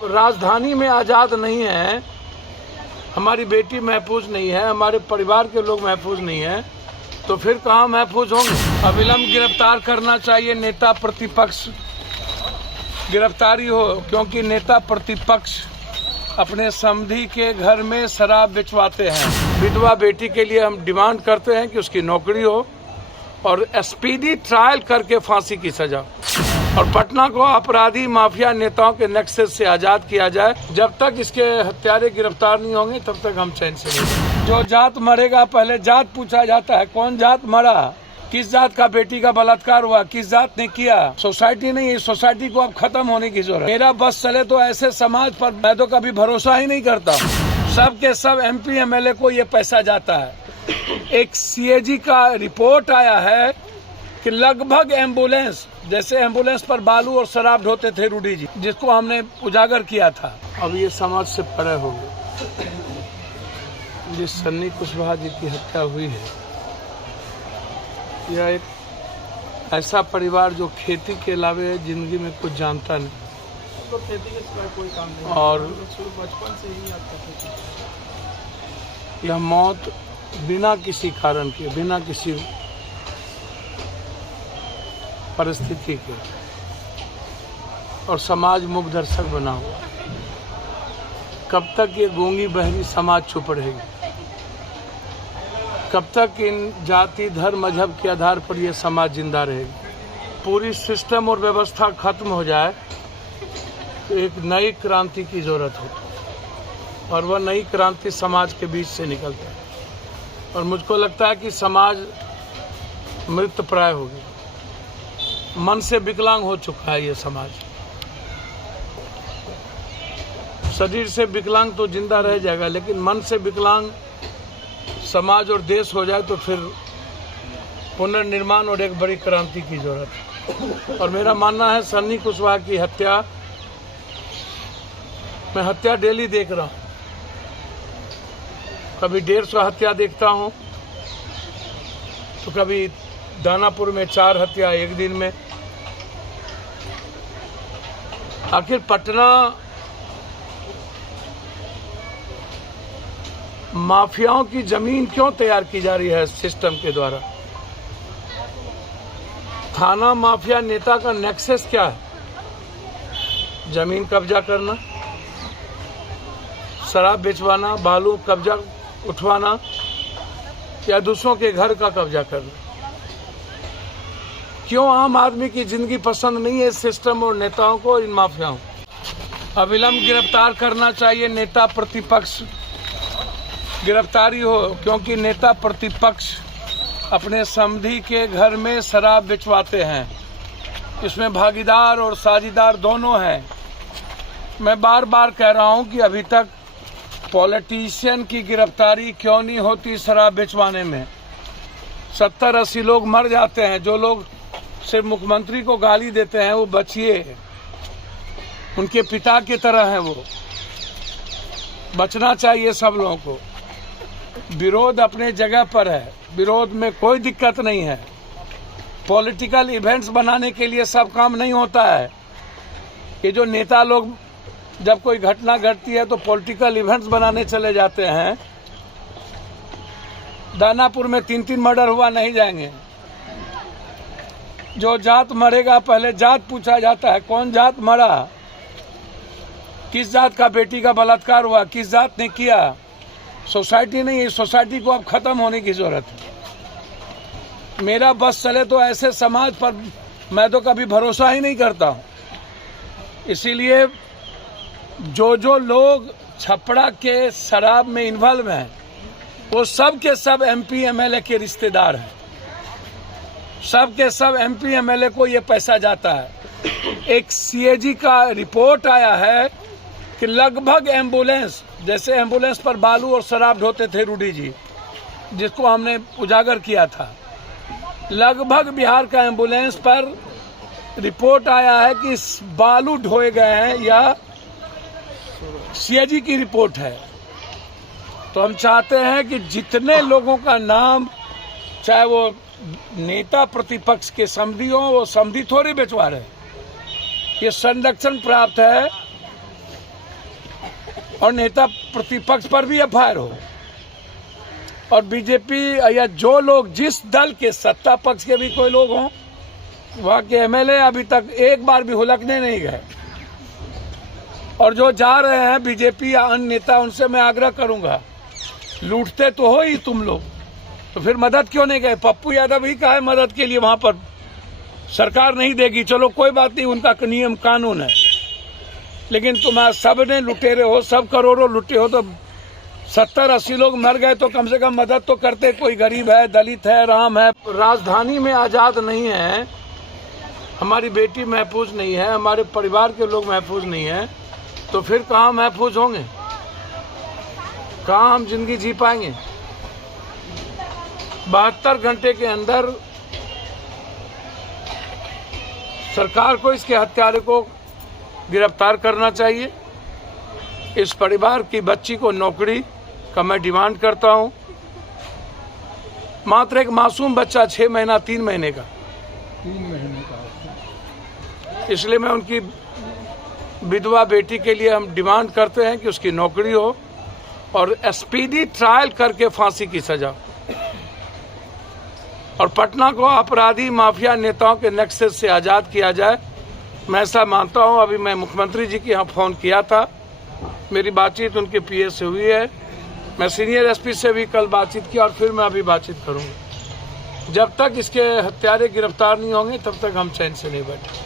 राजधानी में आज़ाद नहीं है, हमारी बेटी महफूज नहीं है, हमारे परिवार के लोग महफूज नहीं है, तो फिर कहाँ महफूज होंगे। अविलंब गिरफ्तार करना चाहिए नेता प्रतिपक्ष, गिरफ्तारी हो, क्योंकि नेता प्रतिपक्ष अपने समधी के घर में शराब बेचवाते हैं। विधवा बेटी के लिए हम डिमांड करते हैं कि उसकी नौकरी हो और स्पीडी ट्रायल करके फांसी की सजा, और पटना को अपराधी माफिया नेताओं के नेक्सस से आजाद किया जाए। जब तक इसके हत्यारे गिरफ्तार नहीं होंगे तब तक हम चैन से नहीं। जो जात मरेगा पहले जात पूछा जाता है, कौन जात मरा, किस जात का बेटी का बलात्कार हुआ, किस जात ने किया। सोसाइटी नहीं, इस सोसाइटी को अब खत्म होने की जरूरत है। मेरा बस चले तो ऐसे समाज पर मैं तो कभी भरोसा ही नहीं करता। सब के सब MP MLA को ये पैसा जाता है। एक CAG का रिपोर्ट आया है कि लगभग एम्बुलेंस, जैसे एम्बुलेंस पर बालू और शराब ढोते थे रूडी जी, जिसको हमने उजागर किया था, अब ये समाज से परे हो गए। जिस सन्नी कुशवाहा जी की हत्या हुई है, यह एक ऐसा परिवार जो खेती के अलावे जिंदगी में कुछ जानता नहीं, तो खेती के सिवाय कोई काम नहीं, और बचपन से ही आपका यह मौत बिना किसी कारण के, बिना किसी परिस्थिति के, और समाज मुख दर्शक बना हुआ। कब तक ये गूंगी बहरी समाज चुप रहेगी? कब तक इन जाति धर्म मजहब के आधार पर यह समाज जिंदा रहेगी? पूरी सिस्टम और व्यवस्था खत्म हो जाए तो एक नई क्रांति की जरूरत होती है, और वह नई क्रांति समाज के बीच से निकलता है। और मुझको लगता है कि समाज मृत प्राय होगी, मन से विकलांग हो चुका है ये समाज। शरीर से विकलांग तो जिंदा रह जाएगा, लेकिन मन से विकलांग समाज और देश हो जाए तो फिर पुनर्निर्माण और एक बड़ी क्रांति की जरूरत है। और मेरा मानना है सन्नी कुशवाहा की हत्या, मैं हत्या डेली देख रहा हूँ, कभी 150 हत्या देखता हूँ, तो कभी दानापुर में 4 हत्या एक दिन में। आखिर पटना माफियाओं की जमीन क्यों तैयार की जा रही है सिस्टम के द्वारा? थाना माफिया नेता का नेक्सस क्या है? जमीन कब्जा करना, शराब बेचवाना, बालू कब्जा उठवाना, या दूसरों के घर का कब्जा करना। क्यों आम आदमी की जिंदगी पसंद नहीं है इस सिस्टम और नेताओं को, इन माफियाओं को? अविलंब गिरफ्तार करना चाहिए नेता प्रतिपक्ष, गिरफ्तारी हो, क्योंकि नेता प्रतिपक्ष अपने समधी के घर में शराब बेचवाते हैं। इसमें भागीदार और साझीदार दोनों हैं। मैं बार बार कह रहा हूं कि अभी तक पॉलिटिशियन की गिरफ्तारी क्यों नहीं होती शराब बेचवाने में? 70-80 लोग मर जाते हैं। जो लोग सिर्फ मुख्यमंत्री को गाली देते हैं वो बचिए, उनके पिता की तरह हैं वो। बचना चाहिए सब लोगों को। विरोध अपने जगह पर है, विरोध में कोई दिक्कत नहीं है। पॉलिटिकल इवेंट्स बनाने के लिए सब काम नहीं होता है। ये जो नेता लोग जब कोई घटना घटती है तो पॉलिटिकल इवेंट्स बनाने चले जाते हैं। दानापुर में 3-3 मर्डर हुआ, नहीं जाएंगे। जो जात मरेगा पहले जात पूछा जाता है, कौन जात मरा, किस जात का बेटी का बलात्कार हुआ, किस जात ने किया। सोसाइटी नहीं, इस सोसाइटी को अब खत्म होने की जरूरत है। मेरा बस चले तो ऐसे समाज पर मैं तो कभी भरोसा ही नहीं करता हूँ। इसीलिए जो लोग छपड़ा के शराब में इन्वॉल्व हैं वो सब के सब MP MLA के रिश्तेदार हैं। सब के सब MP MLA को ये पैसा जाता है। एक CAG का रिपोर्ट आया है कि लगभग एम्बुलेंस, जैसे एम्बुलेंस पर बालू और शराब ढोते थे रूडी जी, जिसको हमने उजागर किया था, लगभग बिहार का एम्बुलेंस पर रिपोर्ट आया है कि बालू ढोए गए हैं, या CAG की रिपोर्ट है। तो हम चाहते हैं कि जितने लोगों का नाम, चाहे वो नेता प्रतिपक्ष के समधी हो, वो समधी थोड़ी बेचवा रहे, ये संरक्षण प्राप्त है और नेता प्रतिपक्ष पर भी एफआईआर हो, और बीजेपी या जो लोग जिस दल के सत्ता पक्ष के भी कोई लोग हों, वहाँ के एमएलए अभी तक एक बार भी हुलकने नहीं गए, और जो जा रहे हैं बीजेपी या अन्य नेता, उनसे मैं आग्रह करूंगा, लूटते तो हो ही तुम लोग, तो फिर मदद क्यों नहीं गए? पप्पू यादव ही कहा है मदद के लिए, वहां पर सरकार नहीं देगी, चलो कोई बात नहीं, उनका नियम कानून है, लेकिन तुम्हारा सब ने लुटेरे हो, सब करोड़ों लुटे हो, तो 70-80 लोग मर गए तो कम से कम मदद तो करते। कोई गरीब है, दलित है, राम है। राजधानी में आजाद नहीं है, हमारी बेटी महफूज नहीं है, हमारे परिवार के लोग महफूज नहीं है, तो फिर कहाँ महफूज होंगे? कहाँ हम जिंदगी जी पाएंगे? 72 घंटे के अंदर सरकार को इसके हत्यारे को गिरफ्तार करना चाहिए। इस परिवार की बच्ची को नौकरी का मैं डिमांड करता हूं। मात्र एक मासूम बच्चा 6 महीना 3 महीने का, इसलिए मैं उनकी विधवा बेटी के लिए हम डिमांड करते हैं कि उसकी नौकरी हो और स्पीडी ट्रायल करके फांसी की सजा, और पटना को अपराधी माफिया नेताओं के नेक्सस से आज़ाद किया जाए। मैं ऐसा मानता हूं। अभी मैं मुख्यमंत्री जी के यहाँ फ़ोन किया था, मेरी बातचीत उनके पीए से हुई है। मैं सीनियर एसपी से भी कल बातचीत की और फिर मैं अभी बातचीत करूंगा। जब तक इसके हत्यारे गिरफ्तार नहीं होंगे तब तक हम चैन से नहीं बैठे।